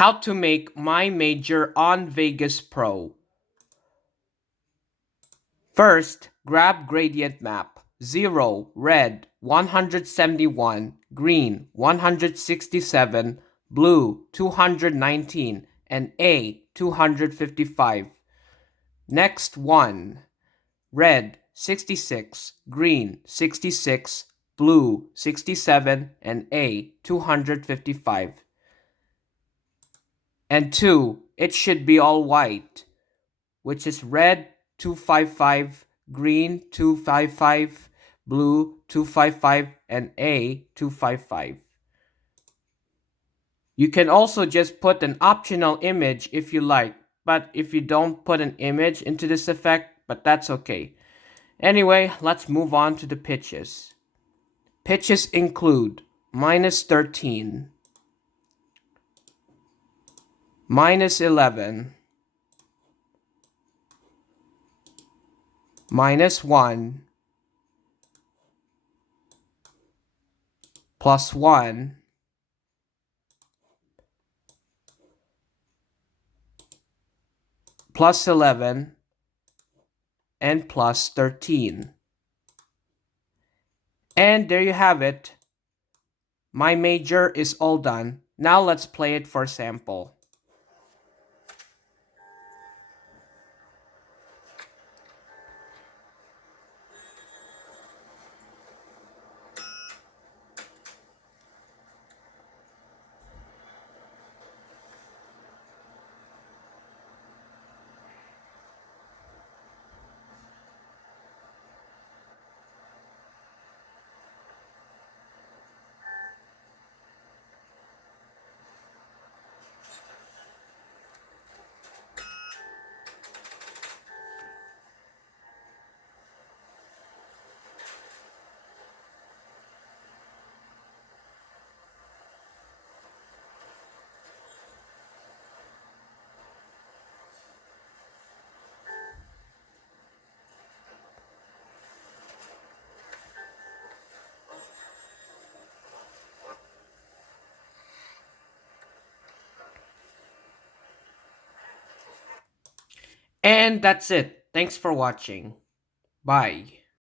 How to make my major on Vegas Pro. First, grab gradient map. 0, red, 171, green, 167, blue, 219, and A, 255. Next one, red, 66, green, 66, blue, 67, and A, 255. And 2, it should be all white, which is red 255, green 255, blue 255, and A 255. You can also just put an optional image if you like, but if you don't put an image into this effect, but that's okay. Anyway, let's move on to the pitches. Pitches include -13, -11, -1, +1, +11, and +13. And there you have it. My major is all done. Now let's play it for sample. And that's it. Thanks for watching. Bye.